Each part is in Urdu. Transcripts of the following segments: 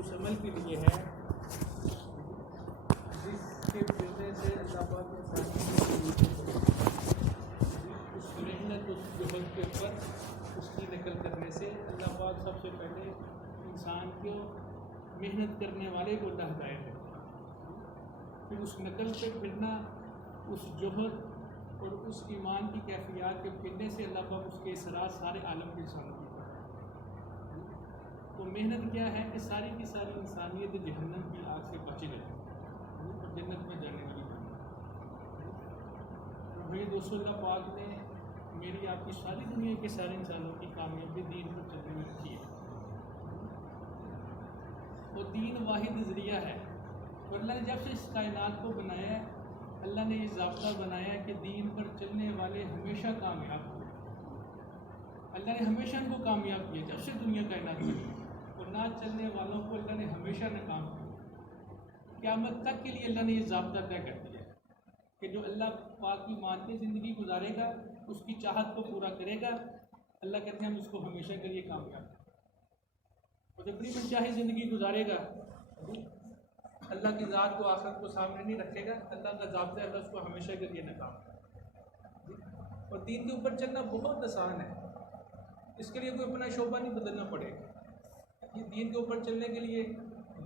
اس عمل کے لیے ہے جس کے کرنے سے اللہ پاک اس محنت اس جہد کے اوپر اس کی نقل کرنے سے اللہ پاک سب سے پہلے انسان کو محنت کرنے والے کو ہدایت ہے، پھر اس نقل پہ پھرنا، اس جوہر اور اس ایمان کی کیفیات کے پھرنے سے اللہ پاک اس کے اثرات سارے عالم کے انسانوں کی طرف۔ تو محنت کیا ہے کہ ساری کی ساری انسانیت جہنم کی آگ سے بچے رہے اور جنت میں جانے والی میرے دوستو، اللہ پاک نے میری آپ کی ساری دنیا کے سارے انسانوں کی کامیابی دین پر چلنے میں رکھی ہے، اور دین واحد ذریعہ ہے۔ اور اللہ نے جب سے اس کائنات کو بنایا ہے، اللہ نے یہ ضابطہ بنایا ہے کہ دین پر چلنے والے ہمیشہ کامیاب ہوں۔ اللہ نے ہمیشہ ان کو کامیاب کیا جب سے دنیا کائنات بنی، اور نہ چلنے والوں کو اللہ نے ہمیشہ ناکام کیا۔ قیامت تک کے لیے اللہ نے یہ ضابطہ طے کر دیا ہے کہ جو اللہ پاک کی مان کے زندگی گزارے گا، اس کی چاہت کو پورا کرے گا، اللہ کہتے ہیں ہم اس کو ہمیشہ کے لیے کامیاب کریں، اور جب اپنی منچاہی زندگی گزارے گا، اللہ کی ذات کو آخرت کو سامنے نہیں رکھے گا، اللہ کا ضابطہ ہے اللہ اس کو ہمیشہ کے لیے ناکام کرے۔ اور دین کے اوپر چلنا بہت آسان ہے، اس کے لیے کوئی اپنا شعبہ نہیں بدلنا پڑے گا۔ یہ دین کے اوپر چلنے کے لیے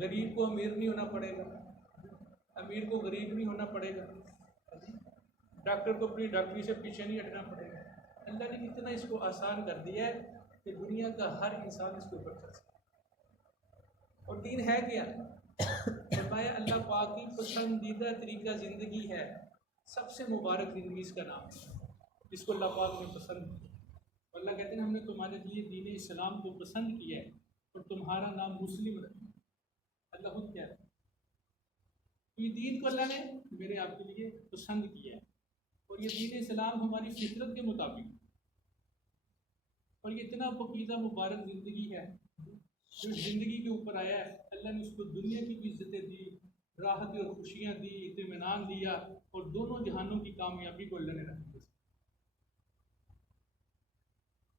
غریب کو امیر نہیں ہونا پڑے گا، امیر کو غریب نہیں ہونا پڑے گا، ڈاکٹر کو اپنی ڈاکٹری سے پیچھے نہیں ہٹنا پڑے گا۔ اللہ نے اتنا اس کو آسان کر دیا ہے کہ دنیا کا ہر انسان اس کے اوپر چل سکتا ہے۔ اور دین ہے کیا؟ فرمایا اللہ پاک کی پسندیدہ طریقہ زندگی ہے، سب سے مبارک زندگی اس کا نام ہے، جس کو اللہ پاک نے پسند کیا۔ اور اللہ کہتے ہیں ہم نے تمہارے لیے دین اسلام کو پسند کیا ہے اور تمہارا نام مسلم رکھا۔ اللہ خود کیا ہے، یہ دین کو اللہ نے میرے آپ کے لیے پسند کیا ہے، اور یہ دین اسلام ہماری فطرت کے مطابق، اور یہ اتنا پاکیزہ مبارک زندگی ہے جو زندگی کے اوپر آیا ہے۔ اللہ نے اس کو دنیا کی بھی عزتیں دی، راحتیں اور خوشیاں دی، اطمینان دیا، اور دونوں جہانوں کی کامیابی کو اللہ نے رکھ دیا۔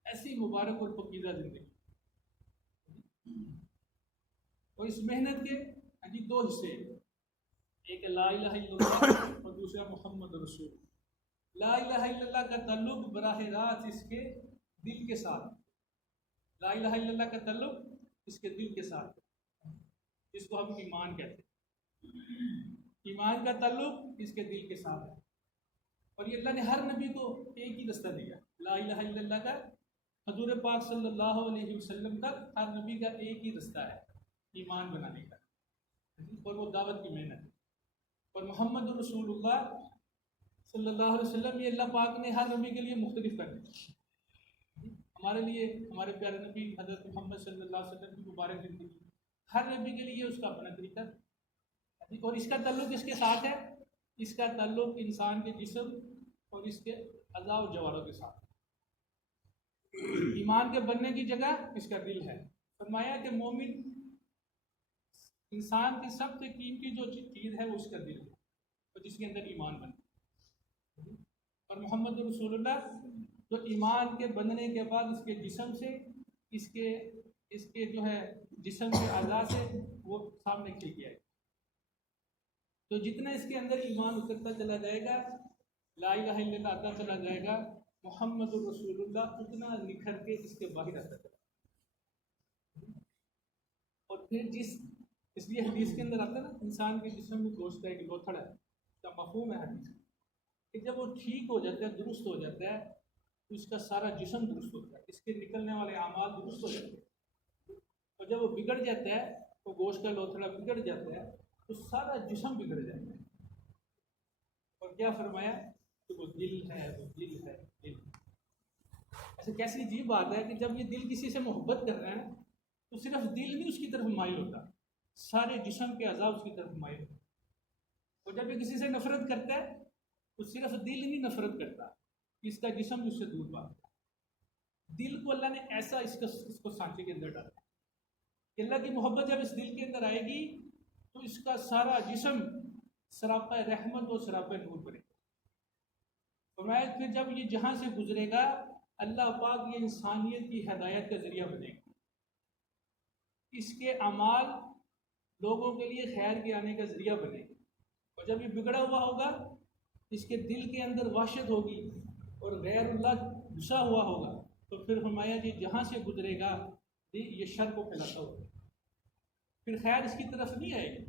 ایسی مبارک اور پاکیزہ زندگی، اور اس محنت کے دو حصے، ایک لا الہ الا اللہ اور دوسرا محمد رسول اللہ۔ لا الہ الا اللہ کا تعلق براہ راست اس کے دل کے ساتھ، لا الہ الا اللہ کا تعلق اس کے دل کے ساتھ، جس کو ہم ایمان کہتے ہیں۔ ایمان کا تعلق اس کے دل کے ساتھ ہے، اور یہ اللہ نے ہر نبی کو ایک ہی رستہ دیا، لا الہ الا اللہ کا حضور پاک صلی اللہ علیہ وسلم تک ہر نبی کا ایک ہی رستہ ہے ایمان بنانے کا، اور وہ دعوت کی محنت ہے۔ اور محمد رسول اللہ صلی اللہ علیہ وسلم یہ اللہ پاک نے ہر نبی کے لیے مختلف کر دیا۔ ہمارے لیے ہمارے پیارے نبی حضرت محمد صلی اللہ علیہ وسلم کی مبارک زندگی، ہر نبی کے لیے اس کا اپنا طریقہ، اور اس کا تعلق اس کے ساتھ ہے، اس کا تعلق انسان کے جسم اور اس کے اعضاء و جوارح کے ساتھ۔ ایمان کے بننے کی جگہ اس کا دل ہے۔ فرمایا کہ مومن انسان کی سب سے قیمتی جو چیز ہے وہ اس کا دل ہے، اور جس کے اندر ایمان بنے۔ اور محمد رسول اللہ جو ایمان کے بننے کے بعد اس کے جسم سے، اس کے جو ہے جسم کے اعضاء سے وہ سامنے کھل گیا ہے۔ تو جتنا اس کے اندر ایمان اترتا چلا جائے گا، لا الہ الا اللہ آتا چلا جائے گا، محمد رسول اللہ اتنا نکھر کے اس کے باہر آتا چلا جائے گا۔ اور پھر اس لیے حدیث کے اندر آتا ہے نا، انسان کے جسم میں گوشت کا ایک لوتھڑ ہے، اس کا مفہوم ہے حدیث کہ جب وہ ٹھیک ہو جاتا ہے، درست ہو جاتا ہے، تو اس کا سارا جسم درست ہوتا ہے، اس کے نکلنے والے اعمال درست ہو جاتے ہیں۔ اور جب وہ بگڑ جاتا ہے، وہ گوشت کا لوتھڑا بگڑ جاتا ہے، تو سارا جسم بگڑ جاتا ہے۔ اور کیا فرمایا کہ وہ دل ہے، وہ دل ہے، دل۔ ایسے کیسی عجیب بات ہے کہ جب یہ دل کسی سے محبت کر رہا ہے تو صرف دل نہیں اس کی طرف مائل ہوتا، سارے جسم کے اعضاء اس کی طرف مائل ہوتے ہیں۔ اور جب یہ کسی سے نفرت کرتا ہے تو صرف دل نہیں نفرت کرتا، اس کا جسم بھی اس سے دور بھاگتا ہے۔ دل کو اللہ نے ایسا اس کو سانچے کے اندر ڈالا کہ اللہ کی محبت جب اس دل کے اندر آئے گی تو اس کا سارا جسم سراپا رحمت اور سراپا نور بنے گا۔ اور پھر جب یہ جہاں سے گزرے گا، اللہ پاک یہ انسانیت کی ہدایت کا ذریعہ بنے گا۔ اس کے اعمال لوگوں کے لیے خیر کے آنے کا ذریعہ بنے گا. اور جب یہ بگڑا ہوا ہوگا، اس کے دل کے اندر وحشت ہوگی اور غیر اللہ گھسا ہوا ہوگا، تو پھر فرمایا جی جہاں سے گزرے گا یہ شر کو پھیلاتا ہوگا، پھر خیر اس کی طرف نہیں آئے گی،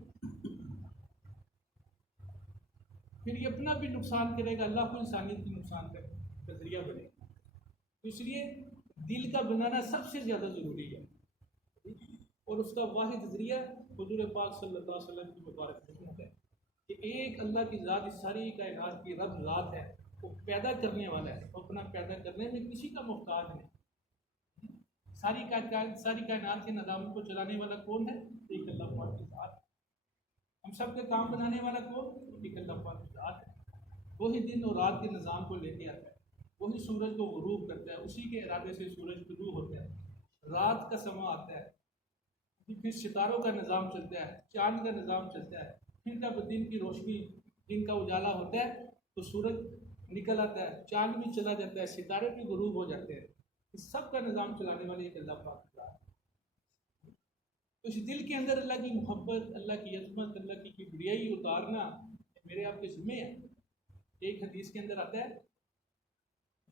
پھر یہ اپنا بھی نقصان کرے گا، اللہ کو انسانیت کی نقصان کا ذریعہ بنے گا. اس لیے دل کا بنانا سب سے زیادہ ضروری ہے، اور اس کا واحد ذریعہ حضور پاک صلی اللہ علیہ وسلم کی مبارک خدمت ہے کہ ایک اللہ کی ذات، اس ساری کائنات کی رب ذات ہے، وہ پیدا کرنے والا ہے، وہ اپنا پیدا کرنے میں کسی کا محتاج نہیں. ساری کائنات کے نظام کو چلانے والا کون ہے؟ ایک اللہ پاک کی ذات. ہم سب کے کام بنانے والا کون؟ ایک اللہ پاک کی ذات ہے. وہی دن اور رات کے نظام کو لے کے آتا ہے، وہی سورج کو غروب کرتا ہے، اسی کے ارادے سے سورج طلوع ہوتا ہے، رات کا سما آتا ہے، پھر ستاروں کا نظام چلتا ہے، چاند کا نظام چلتا ہے، پھر جب دن کی روشنی، دن کا اجالا ہوتا ہے تو سورج نکل آتا ہے، چاند بھی چلا جاتا ہے، ستارے بھی غروب ہو جاتے ہیں. اس سب کا نظام چلانے والے ایک اللہ پاک ہے. تو اس دل کے اندر اللہ کی محبت، اللہ کی عظمت، اللہ کی کبریائی اتارنا میرے آپ کے ذمہ ہے. ایک حدیث کے اندر آتا ہے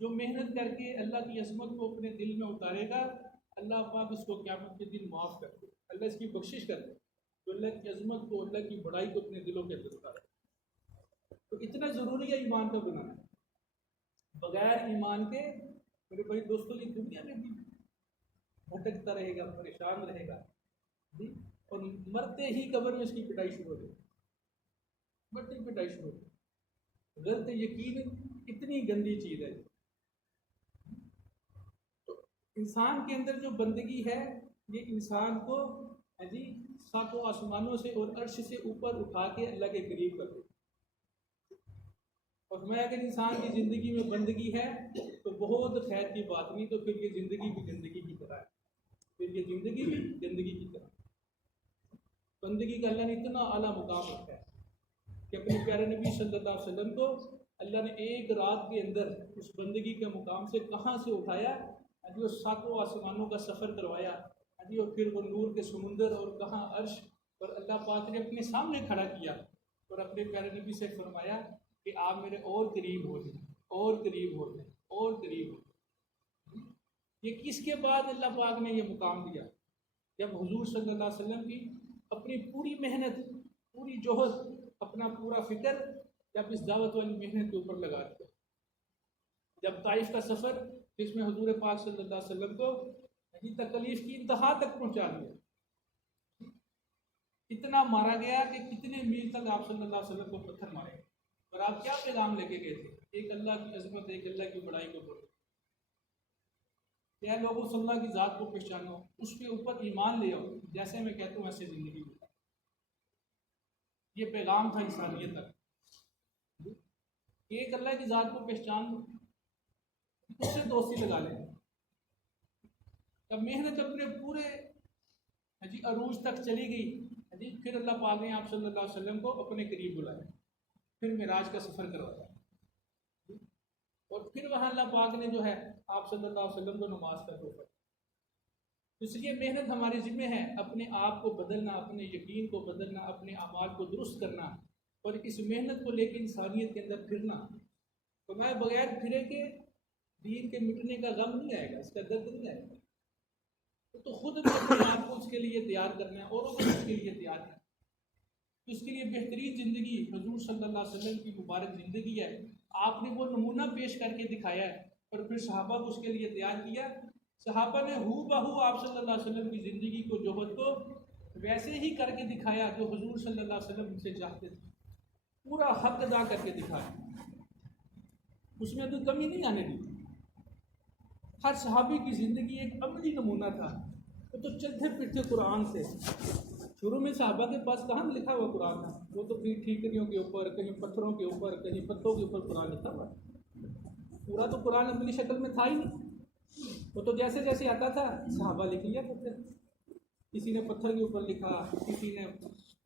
جو محنت کر کے اللہ کی عظمت کو اپنے دل میں اتارے گا، اللہ پاک اس کو قیامت کے دن معاف کر دے، اللہ اس کی بخشش کر دے، تو اللہ کی عظمت کو، اللہ کی بڑائی کو اپنے دلوں کے اندر اتارے. تو اتنا ضروری ہے ایمان کا بنانا. بغیر ایمان کے میرے بھائی دوستوں یہ دنیا میں بھی بھٹکتا رہے گا، پریشان رہے گا، اور مرتے ہی قبر میں اس کی پٹائی شروع ہو جائے، مرتے ہی پٹائی شروع ہو جائے. غلط یقین اتنی گندی چیز ہے. تو انسان کے اندر جو بندگی ہے یہ انسان کو ساتوں آسمانوں سے اور عرش سے اوپر اٹھا کے اللہ کے قریب کر دے. اور میں اگر انسان کی زندگی میں بندگی ہے تو بہت خیر کی بات نہیں، تو پھر یہ زندگی بھی زندگی کی طرح ہے، پھر یہ زندگی بھی زندگی کی طرح. بندگی کا اللہ نے اتنا اعلیٰ مقام رکھا ہے کہ اپنے پیارے نبی صلی اللہ علیہ وسلم کو اللہ نے ایک رات کے اندر اس بندگی کے مقام سے کہاں سے اٹھایا، اور ساتوں آسمانوں کا سفر کروایا، اور پھر وہ نور کے سمندر اور کہاں عرش، اور اللہ پاک نے اپنے سامنے کھڑا کیا اور اپنے پیارے نبی سے فرمایا کہ آپ میرے اور قریب ہو جائیں، اور قریب ہو جائیں، اور قریب ہو جائیں. یہ کس کے بعد اللہ پاک نے یہ مقام دیا؟ جب حضور صلی اللہ علیہ وسلم کی اپنی پوری محنت، پوری جوہر، اپنا پورا فکر جب اس دعوت والی محنت کے اوپر لگا دیا. جب طائف کا سفر جس میں حضور پاک صلی اللہ علیہ وسلم کو تکلیف کی انتہا تک پہنچا دیا، اتنا مارا گیا کہ کتنے میل تک آپ صلی اللہ علیہ وسلم کو پتھر مارے گئے. اور آپ کیا پیغام لے کے گئے تھے؟ ایک اللہ کی عظمت، ایک اللہ کی بڑائی کو بولے، کیا لوگوں صلی اللہ کی ذات کو پہچانو، اس کے اوپر ایمان لے آؤ، جیسے میں کہتا ہوں ایسے زندگی گزارو. یہ پیغام تھا انسانیت تک، ایک اللہ کی ذات کو پہچان لو، اس سے دوستی لگا لیں. جب محنت اپنے پورے عروج تک چلی گئی، پھر اللہ پاک نے آپ صلی اللہ علیہ وسلم کو اپنے قریب بلایا، پھر معراج کا سفر کروایا، اور پھر وہاں اللہ پاک نے جو ہے آپ صلی اللہ علیہ وسلم کو نماز کا تحفہ. اس لیے محنت ہماری ذمہ ہے، اپنے آپ کو بدلنا، اپنے یقین کو بدلنا، اپنے اعمال کو درست کرنا، اور اس محنت کو لے کے انسانیت کے اندر پھرنا. تو میں بغیر پھرے کے دین کے مٹنے کا غم نہیں آئے گا، اس کا درد نہیں آئے گا. تو خود بھی اپنے آپ کو اس کے لیے تیار کرنا ہے، اوروں کو اس کے لیے تیار کرنا ہے. تو اس کے لیے بہترین زندگی حضور صلی اللہ علیہ وسلم کی مبارک زندگی ہے. آپ نے وہ نمونہ پیش کر کے دکھایا ہے، اور پھر صحابہ کو اس کے لیے تیار کیا. صحابہ نے ہو بہو آپ صلی اللہ علیہ وسلم کی زندگی کو، جوہر کو ویسے ہی کر کے دکھایا جو حضور صلی اللہ علیہ وسلم سے چاہتے تھے. پورا حق ادا کر کے دکھایا، اس میں کوئی کمی نہیں آنے دی. ہر صحابی کی زندگی ایک عملی نمونہ تھا. وہ تو چلتے پھرتے قرآن سے، شروع میں صحابہ کے پاس کہاں لکھا ہوا قرآن تھا؟ وہ تو کہیں ٹھیکریوں کے اوپر، کہیں پتھروں کے اوپر، کہیں پتوں کے اوپر قرآن لکھا ہوا. پورا تو قرآن عملی شکل میں تھا ہی نہیں. وہ تو جیسے جیسے آتا تھا صحابہ لکھ لیا کرتے تھے. کسی نے پتھر کے اوپر لکھا، کسی نے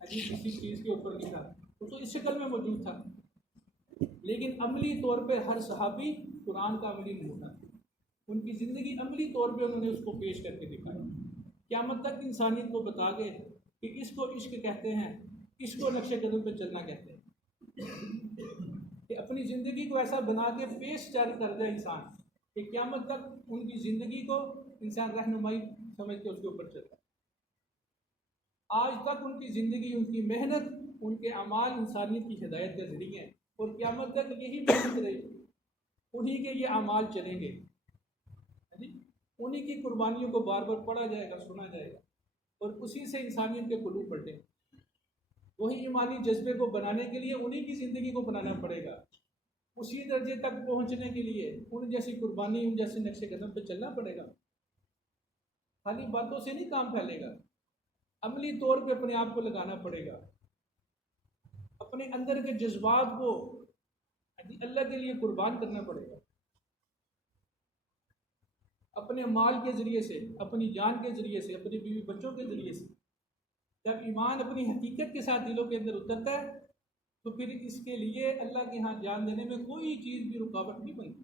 کسی چیز کے اوپر لکھا، وہ تو اس شکل میں موجود تھا. لیکن عملی طور پہ ہر صحابی قرآن کا عملی نمونہ تھا. ان کی زندگی عملی طور پہ انہوں نے اس کو پیش کر کے دکھایا. قیامت تک انسانیت کو بتا گئے کہ اس کو عشق کہتے ہیں، اس کو نقش قدم پہ چلنا کہتے ہیں، کہ اپنی زندگی کو ایسا بنا کے پیش کر دے انسان کہ قیامت تک ان کی زندگی کو انسان رہنمائی سمجھ کے اس کے اوپر چلتا ہے۔ آج تک ان کی زندگی، ان کی محنت، ان کے اعمال انسانیت کی ہدایت کا ذریعہ ہیں، اور قیامت تک یہی محنت رہے گی، انہی کے یہ اعمال چلیں گے، انہی کی قربانیوں کو بار بار پڑھا جائے گا، سنا جائے گا، اور اسی سے انسانیت کے قلوب بڑھیں گے۔ وہی ایمانی جذبے کو بنانے کے لیے انہی کی زندگی کو بنانا پڑے گا، اسی درجے تک پہنچنے کے لیے ان جیسی قربانی، ان جیسے نقش قدم پہ چلنا پڑے گا۔ خالی باتوں سے نہیں کام پھیلے گا، عملی طور پہ اپنے آپ کو لگانا پڑے گا، اپنے اندر کے جذبات کو اللہ کے لیے قربان کرنا پڑے گا، اپنے مال کے ذریعے سے، اپنی جان کے ذریعے سے، اپنی بیوی بچوں کے ذریعے سے۔ جب ایمان اپنی حقیقت کے ساتھ دلوں کے اندر اترتا ہے تو پھر اس کے لیے اللہ کے ہاں جان دینے میں کوئی چیز بھی رکاوٹ نہیں بنتی،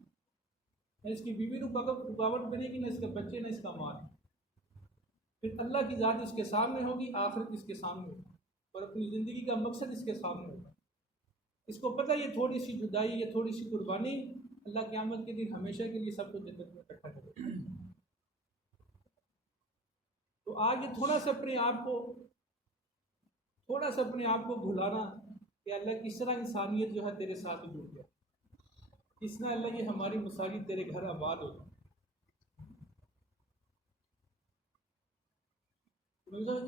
نہ اس کی بیوی رکاوٹ بنے گی، نہ اس کے بچے، نہ اس کا مال۔ پھر اللہ کی ذات اس کے سامنے ہوگی، آخرت اس کے سامنے ہوگی، اور اپنی زندگی کا مقصد اس کے سامنے ہوگا۔ اس کو پتہ یہ تھوڑی سی جدائی، یہ تھوڑی سی قربانی اللہ قیامت کے دن ہمیشہ کے لیے سب کو جنت میں اکٹھا کرے گا۔ تو آج یہ تھوڑا سا اپنے آپ کو بھلانا کہ اللہ کس طرح انسانیت جو ہے تیرے ساتھ جڑ گیا، کس طرح اللہ یہ ہماری مساجد تیرے گھر آباد ہو جائے،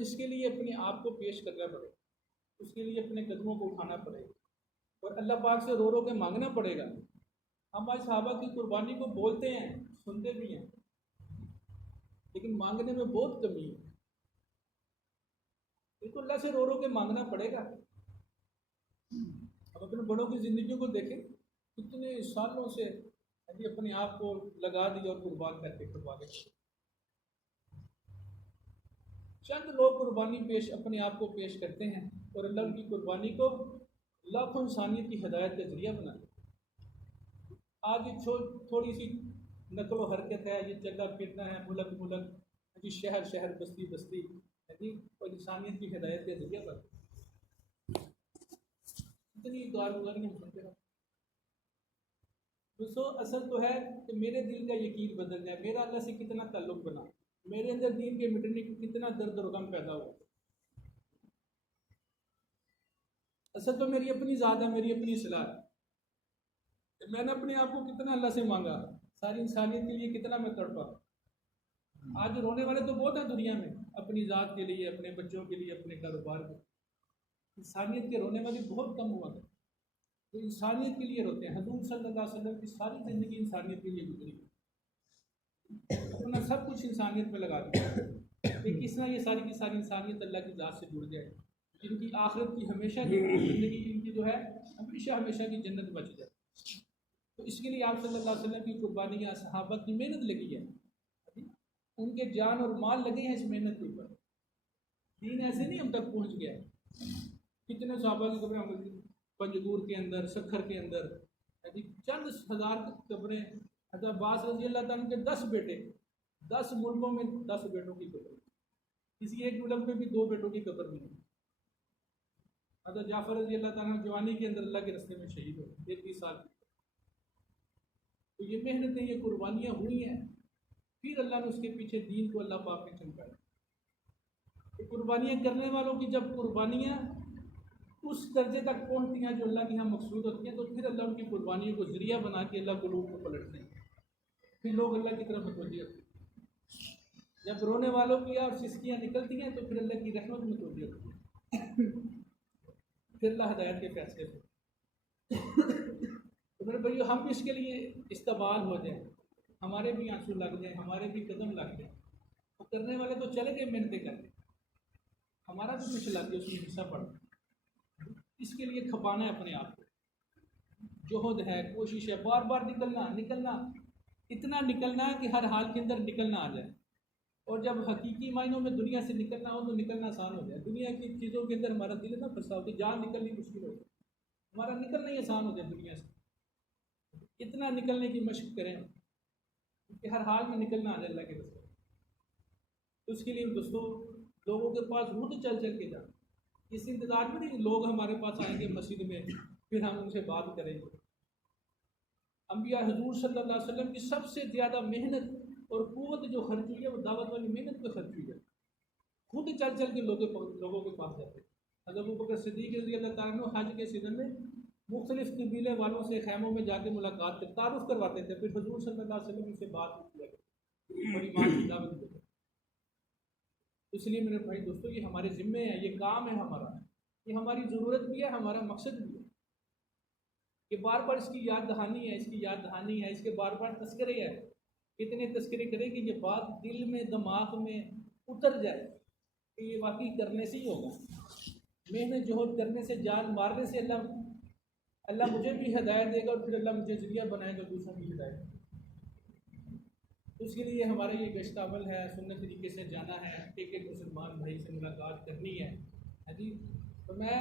اس کے لیے اپنے آپ کو پیش کرنا پڑے گا، اس کے لیے اپنے قدموں کو اٹھانا پڑے گا، اور اللہ پاک سے رو رو کے مانگنا پڑے گا۔ ہم آج صحابہ کی قربانی کو بولتے ہیں، سنتے بھی ہیں، لیکن مانگنے میں بہت کمی ہے۔ بالکل اللہ سے رو رو کے مانگنا پڑے گا۔ اب اپنے بڑوں کی زندگیوں کو دیکھیں، کتنے سالوں سے اپنے آپ کو لگا دیا اور قربان کر کے چند لوگ قربانی اپنے آپ کو پیش کرتے ہیں، اور اللہ ان کی قربانی کو لاکھوں انسانیت کی ہدایت کا ذریعہ بناتے ہیں۔ آج یہ تھوڑی سی نقل و حرکت ہے، یہ چلنا پھرنا ہے، ملک شہر شہر، بستی بستی، اور انسانیت کی ہدایت کا ذریعہ بنتے ہیں۔ اتنی کارگزاری ہم سنتے ہیں۔ دوستو، اصل تو ہے کہ میرے دل کا یقین بدل جائے، میرا اللہ سے کتنا تعلق بنا، میرے اندر دین کے مٹنے کی کتنا درد اور غم پیدا ہوا۔ اصل تو میری اپنی ذات ہے، میری اپنی اصلاح ہے، میں نے اپنے آپ کو کتنا اللہ سے مانگا، ساری انسانیت کے لیے کتنا میں تڑپا۔ آج رونے والے تو بہت ہیں دنیا میں، اپنی ذات کے لیے، اپنے بچوں کے لیے، اپنے کاروبار کے، انسانیت کے رونے والے بہت کم ہوا تھا، تو انسانیت کے لیے روتے ہیں۔ حضور صلی اللہ علیہ وسلم کی ساری زندگی انسانیت کے لیے گزری، اپنا سب کچھ انسانیت میں لگا دیا کہ کس طرح یہ ساری کی ساری انسانیت اللہ کی ذات سے جڑ جائے، ان کی آخرت کی ہمیشہ کی زندگی، ان کی جو ہے ہمیشہ کی جنت بچ جائے۔ تو اس کے لیے آپ صلی اللہ علیہ وسلم کی قربانیاں، صحابہ کی محنت لگی ہے، ان کے جان اور مال لگے ہیں اس محنت کے اوپر۔ دین ایسے نہیں ہم تک پہنچ گیا۔ کتنے صحابہ کی قبریں پنجگور کے اندر، سکھر کے اندر، چند ہزار قبریں، حضرت عباس رضی اللہ تعالیٰ کے 10 بیٹے، 10 ملکوں میں 10 بیٹوں کی قبر، کسی ایک ملک میں بھی 2 بیٹوں کی قبر نہیں۔ حضرت جعفر رضی اللہ تعالیٰ جوانی کے اندر اللہ کے راستے میں شہید ہوئے 33 سال کی۔ تو یہ محنتیں، یہ قربانیاں ہوئی ہیں، پھر اللہ نے اس کے پیچھے دین کو اللہ پاک نے چمکایا۔ قربانیاں کرنے والوں کی جب قربانیاں اس درجے تک پہنچتی ہیں جو اللہ کی ہاں مقصود ہوتی ہیں، تو پھر اللہ ان کی قربانیوں کو ذریعہ بنا کے اللہ قلوب کو پلٹتے ہیں، پھر لوگ اللہ کی طرف متوجہ ہوتے ہیں۔ جب رونے والوں کی اور سسکیاں نکلتی ہیں تو پھر اللہ کی رحمت متوجہ ہوتی ہے، پھر اللہ ہدایت کے فیصلے ہوتے۔ تو میرے بھائیو، ہم بھی اس کے لیے استعمال ہو جائیں، ہمارے بھی آنسو لگ جائیں، ہمارے بھی قدم لگ جائیں۔ وہ کرنے والے تو چلے گئے محنتیں کرنے، ہمارا بھی کچھ لگ گیا، اس میں حصہ پڑ گیا۔ اس کے لیے کھپانا ہے اپنے آپ کو، جہد ہے، کوشش ہے، بار بار نکلنا، اتنا نکلنا کہ ہر حال کے اندر نکلنا آ جائے۔ اور جب حقیقی معنوں میں دنیا سے نکلنا ہو تو نکلنا آسان ہو جائے۔ دنیا کی چیزوں کے اندر ہمارا دل نہ پھنسا ہوتی، جان نکلنی مشکل ہو جائے، ہمارا نکلنا ہی آسان ہو جائے دنیا سے۔ اتنا نکلنے کی مشق کریں کہ ہر حال میں نکلنا آ جائے اللہ کے راستے۔ تو اس کے لیے دوستو لوگوں کے پاس خود چل چل کے جانا، اس انتظار میں نہیں لوگ ہمارے پاس آئیں گے مسجد میں پھر ہم ان سے بات کریں گے۔ انبیاء حضور صلی اللہ علیہ وسلم کی سب سے زیادہ محنت اور قوت جو خرچ ہوئی ہے وہ دعوت والی محنت پہ خرچ ہوئی ہے، خود چل چل کے لوگوں کے پاس جاتے ہیں۔ حضرت ابوبکر صدیق رضی اللہ تعالیٰ عنہ حج کے سیزن میں مختلف قبیلے والوں سے خیموں میں جا کے ملاقات کرتے، تعارف کرواتے تھے، پھر حضور صلی اللہ علیہ وسلم سے بات کیا اور ایمان کی دعوت دیتے۔ اس لیے میرے بھائی دوستو یہ ہمارے ذمے ہے، یہ کام ہے ہمارا، یہ ہماری ضرورت بھی ہے، ہمارا مقصد بھی ہے۔ یہ بار بار اس کی یاد دہانی ہے، اس کی یاد دہانی ہے، اس کے بار بار تذکرے ہے، اتنے تذکرے کریں کہ یہ بات دل میں دماغ میں اتر جائے کہ یہ واقعی کرنے سے ہی ہوگا۔ محنت جہد کرنے سے، جان مارنے سے اللہ مجھے بھی ہدایت دے گا اور پھر اللہ مجھے ذریعہ بنائے گا دوسروں کی ہدایت۔ اس کے لیے ہمارا یہ گشت عمل ہے، سنت طریقے سے جانا ہے، ایک ایک مسلمان بھائی سے ملاقات کرنی ہے جی۔ تو میں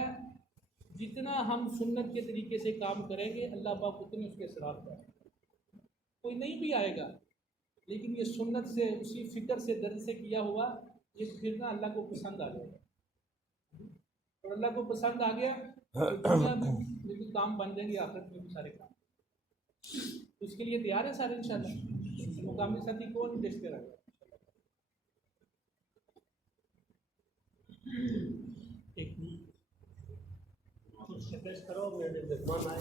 جتنا ہم سنت کے طریقے سے کام کریں گے اللہ پاک اتنے اس کے اثرات پائیں گے۔ کوئی نہیں بھی آئے گا لیکن یہ سنت سے، اسی فکر سے، درد سے کیا ہوا، یہ پھر نہ اللہ کو پسند آ جائے گا، اور اللہ کو پسند آ گیا تو دنیا میں بھی کام بن جائیں گے، آخرت میں بھی سارے کام۔ اس کے لیے تیار ہے سارے انشاءاللہ؟ مقامی ساتھی کون دیکھتے رہے؟ ایک کرو میرے مہمان آئے